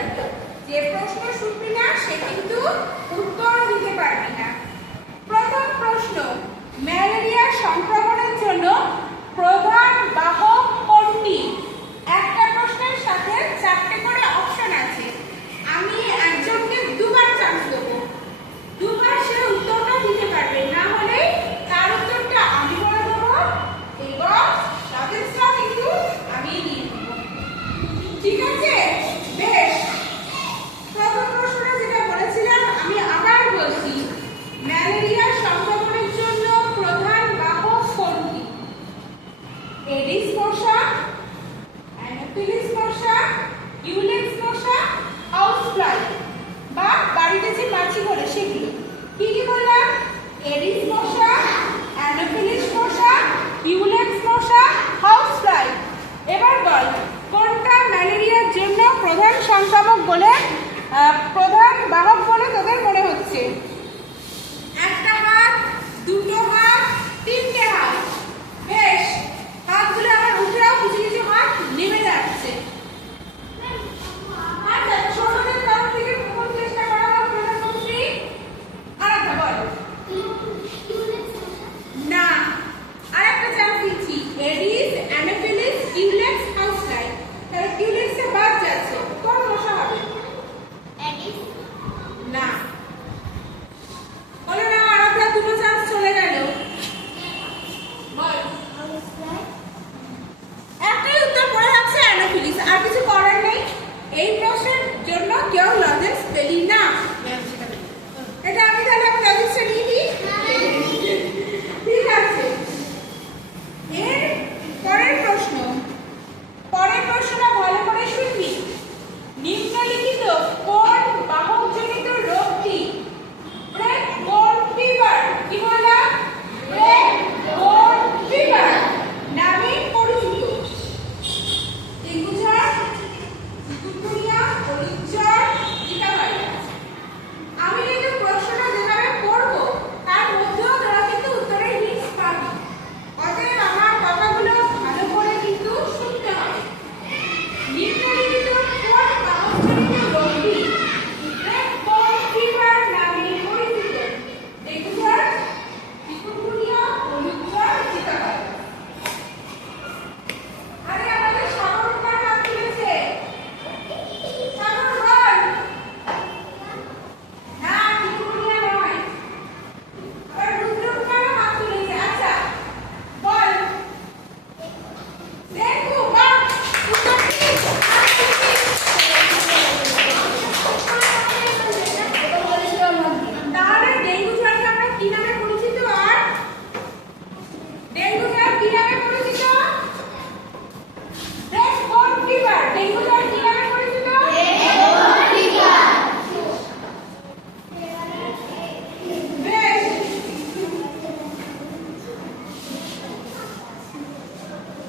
পারবি, যে প্রশ্ন শুনবি না সে কিন্তু উত্তর দিতে পারবি না। প্রথম প্রশ্ন, ম্যালেরিয়া সংক্রমণের জন্য প্রধান বাহক কোনটি? একটা প্রশ্নের সাথে 4টে করে অপশন আছে। আমি একজনকে দুবার চান্স দেবো, দুবার সে উত্তরটা দিতে পারবে, না হলে তার উত্তরটা আমি বলে দেবো এবং তাদেরটা কিন্তু আমি দিয়ে দেবো। ঠিক আছে? বেশ, প্রথম প্রশ্নটা যেটা বলেছিলাম আমি আবার বলছি, ম্যালেরিয়া সংক্রমণের জন্য প্রধান বাহক কোনটি? এডিস মশা, অ্যানোফিলিস মশা, ইউলেক্স মশা, হাউস ফ্লাই বা বাড়িতে যে মাছি ঘোরে সেগুলো। কি কি বললাম? এডিস মশা, অ্যানোফিলিস মশা, ইউলেক্স মশা, হাউস ফ্লাই। এবার বল কোনটা ম্যালেরিয়ার জন্য প্রধান সংক্রামক বলে প্রধান বাহক বলে তোদের মনে হচ্ছে? একটা হাত, দুটো হাত, 3টে হাত। বেশ, হাতগুলো আবার উঠেও কিছু কিছু হাত নেমে যাচ্ছে। আচ্ছা, ছোটদের তরফ থেকে কোন চেষ্টা করা হোক প্রধানমন্ত্রী? আরেকটা বল। না, আরেকটা চান্স দিচ্ছি, এডিস, অ্যানোফিলিস, ইউলেক্স, হাউস ফ্লাই। তাহলে ইউলেক্সে বাদ যাচ্ছে, কোন মশা হবে? এডিস। না, বলো না, আরেকটা দুটো চান্স চলে গেল। বল। একটাই উত্তর পড়ে যাচ্ছে, অ্যানোফিলিস। আর কিছু করার নেই, এই প্রশ্নের জন্য কেউ লজেন্স পেলি না। এটা আমি তাহলে লজেন্সটা নিয়ে দিই। ঠিক আছে, এর পরের প্রশ্নটা ভালো করে শুনবি। নিম্নলিখিত কোন বাহকজনিত রোগটি ব্রেক বোন ফিভার, কি বললাম? ব্রেক বোন ফিভার নামে পরিচিত? ডেঙ্গু জ্বর, চিকুনগুনিয়া, হলুদ জ্বর, জিকা ভাইরাস। আমি কিন্তু প্রশ্নটা যেভাবে পড়বো তার মধ্যেও তোরা কিন্তু উত্তরের হিন্টস পাবি। অতএব আমার কথাগুলো ভালো করে কিন্তু শুনতে হবে। নিম্নলিখিত কোন বাহকজনিত রোগটি ব্রেক বোন ফিভার নামে পরিচিত? ডেঙ্গু জ্বর, চিকুনগুনিয়া, হলুদ জ্বর, জিকা ভাইরাস। আরে আমাদের সাগর কার হাত তুলেছে? সাগর বল। না, চিকুনগুনিয়া নয়। আবার রুদ্র কার হাত তুলেছে? আচ্ছা বল। ডেঙ্গু, বল উত্তর কি? তাহলে ডেঙ্গু জ্বরকে আমরা কি নামে পরিচিত? আর ডেঙ্গু জ্বর কি নামে পরিচিত? ব্রেক বোন ফিভার। ডেঙ্গু জ্বর কি নামে পরিচিত? বেশ,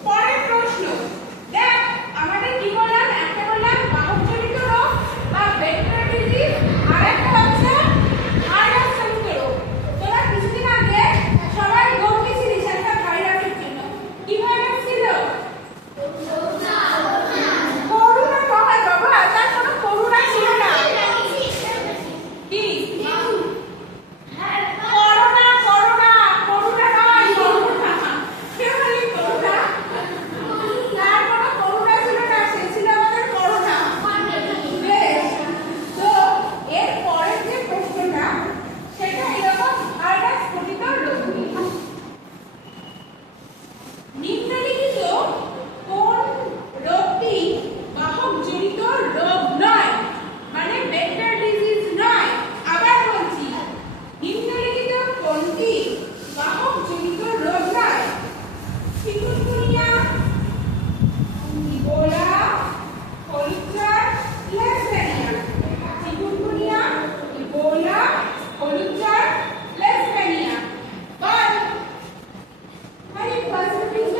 পরের প্রশ্ন দেখ, আমাদের কি বললাম? একটা বললাম বাহকজনিত রোগ বা ভেক্টর ডিজিজ, আর একটা হচ্ছে ভাইরাস জনিত রোগ। তোরা কিছুদিন আগে সবাই দৌড়েছিলিস একটা ভাইরাসের জন্য। কি ভাইরাস ছিল? করোনা নয় বাবা, তার কোনো করোনা ছিল না। কি? করোনা, করোনা, করোনা নয়, করোনা। কেউ বলি করোনা? তার কোনো করোনা ছিল না, সে ছিল আমাদের করোনা। বেশ, তো এর পরের যে প্রশ্নটা সেটা এরকম, ভাইরাস ঘটিত রোগগুলি। নিম্নলিখিত কোন রোগটি বাহকজনিত রোগ নয়, মানে ভেক্টর ডিজিজ নয়? আবার বলছি, নিম্নলিখিত কোনটি বাহকজনিত রোগ নয়? চিকুনগুনিয়া, ইবোলা, হলুদ জ্বর, লেশমেনিয়া। চিকুনগুনিয়া, ইবোলা, হলুদ জ্বর, লেশমেনিয়া। বল। আরে বাস, প্লিজ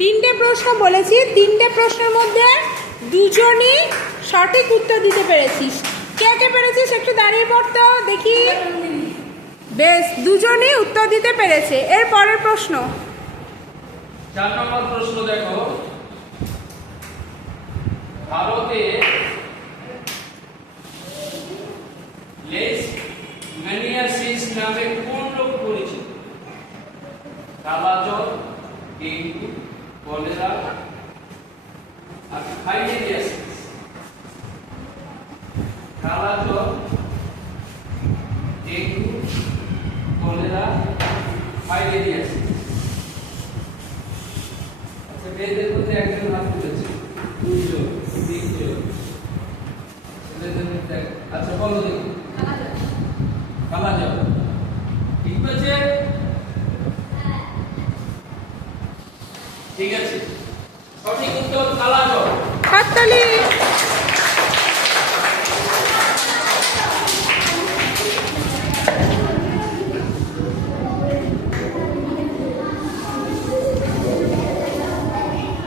তিনটে প্রশ্ন বলেছি, তিনটে প্রশ্নের মধ্যে দুজনই সঠিক উত্তর দিতে পেরেছিস। কে কে পেরেছিস একটু দাঁড়িয়ে পড়তো দেখি। বেশ, দুজনই উত্তর দিতে পেরেছে। এর পরের প্রশ্ন 4 নম্বর প্রশ্ন দেখো, ভারতে লেশম্যানিয়াসিস নামে কোন রোগ পরিচিত? কালাজ্বর, ডেঙ্গু, কলেরা আর ফাইলেরিয়াসিস। কালাজ্বর, ডেঙ্গু, কলেরা, ফাইলেরিয়াসিস। আচ্ছা, মেয়েদের মধ্যে একজন হাত তুলেছে, দুইজন, তিনজন। ছেলেদের মধ্যে আচ্ছা বলো দেখি। কালাজ্বর ঠিক আছে? ঠিক আছে, সঠিক উত্তর কালাজ্বর। হাততালি।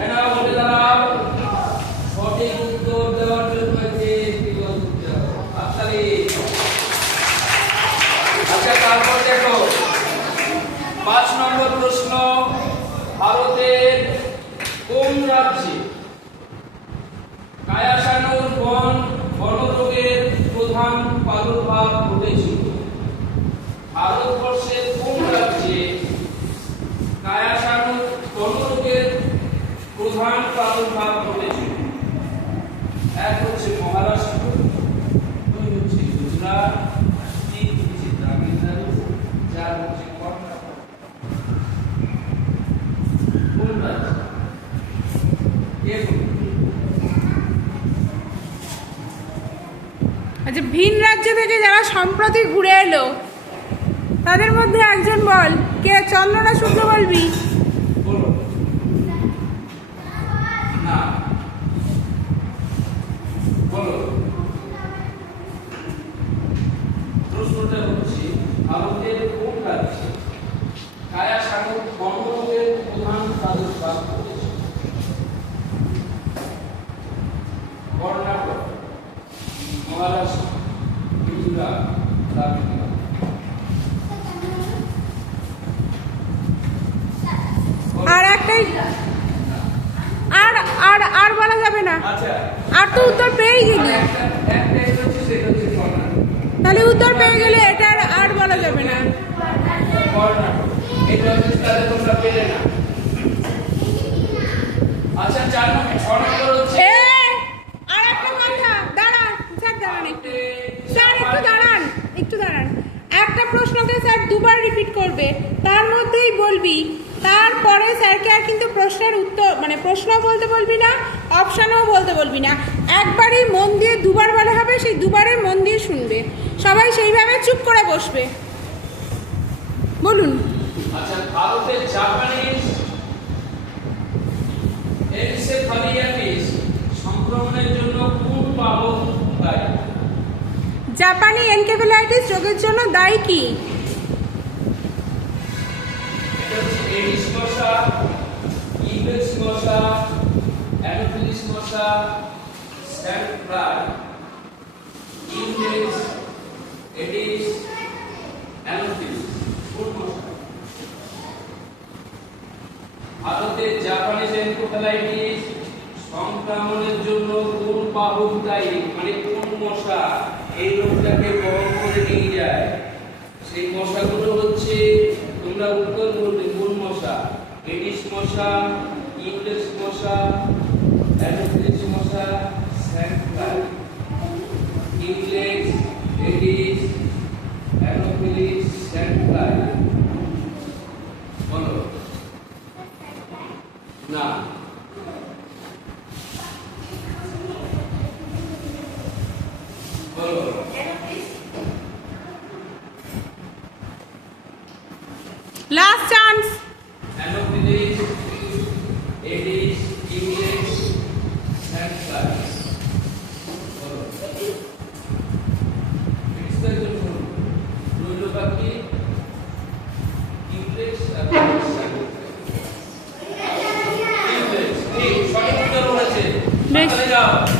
এনারা বলে দাঁড়াও, সঠিক উত্তর দেওয়ার জন্য হাততালি। আচ্ছা, তারপর দেখো 5 নম্বর প্রশ্ন, ভারতের কোন রাজ্যে কায়াসানুর বনরোগের প্রধান প্রাদুর্ভাব ঘটেছিল? ভারতবর্ষের কোন রাজ্যে কায়াসানুর বনরোগের প্রধান প্রাদুর্ভাব ঘটেছিল? এক হচ্ছে মহারাষ্ট্র, দুই হচ্ছে গুজরাট, তিন হচ্ছে তামিলনাড়ু, চার হচ্ছে কর্ণাটক। কোন রাজ্য? আচ্ছা, ভিন রাজ্য থেকে যারা সম্প্রতি ঘুরে এলো তাদের মধ্যে একজন বল। কে? চন্দ্রনা শুদ্ধ বলবি? বলো না, বলো। প্রশ্নটা হচ্ছে, ভারতের কোন রাজ্যে কায়াসানুর বনরোগের প্রধান প্রাদুর্ভাব ঘটেছে? কর্ণাটক, মহারাষ্ট্র, গুজরাট, তামিলনাড়ু। আর একটাই, আর আর আর বলা যাবে না। আচ্ছা, আর তো উত্তর পেয়ে গেলি, একটাই হচ্ছে, সেটা হচ্ছে কর্ণাটক। তাহলে উত্তর পেয়ে গেলে এটা আর বলা যাবে না। কর্ণাটক, এটা হচ্ছে, তাহলে তোমরা পেলে না। আচ্ছা, 6 নম্বর হচ্ছে, আর একটা কথা, দাঁড়ান স্যার, দাঁড়ান একটু, স্যার একটু দাঁড়ান, একটু দাঁড়ান। একটা প্রশ্নকে স্যার দুবার রিপিট করবে, তার মধ্যেই বলবি, তারপরে স্যারকে আর কিন্তু প্রশ্নের উত্তর মানে প্রশ্ন বলতে বলবি না, অপশানও বলতে বলবি না। একবারই মন দিয়ে দুবার বলা হবে, সেই দুবারে মন দিয়ে শুনবে। সবাই সেইভাবে চুপ করে বসবে। বলুন। আচ্ছা, ভারতের জাপানিজ এনসেফালিয়াটিস সংক্রমণের জন্য কোন বাহক দায়ী? জাপানি এনকেফেলাইটিস রোগের জন্য দায়ী কি? এটা হচ্ছে এডিস মশা, ইবেক্স মশা, অ্যানোফিলিস মশা, স্যান্ড ফ্লাই, ইবেক্স, এডিস, অ্যানোফিলিস। কোন মশা? ভারতের জাপানিজ এনকেফেলাইটিস সংক্রমণের জন্য কোন বাহক দায়ী, মানে কোন মশা এই রোগটাকে বহন করে নিয়ে যায়? সেই মশাগুলো হচ্ছে, তোমরা উত্তর বলবে কোন মশা? এডিস মশা, ইউলেক্স মশা, অ্যানোফিলিস মশা, sand fly. Culex, aedes, anopheles, sand fly. বলো না। বলো last chance. Anopheles, aedes, culex, sand fly. বলো এক্সট্রা জন্য রইল বাকি ইউলেক্স আর স্যান্ড ফ্লাই। বেশ। তাহলে যাও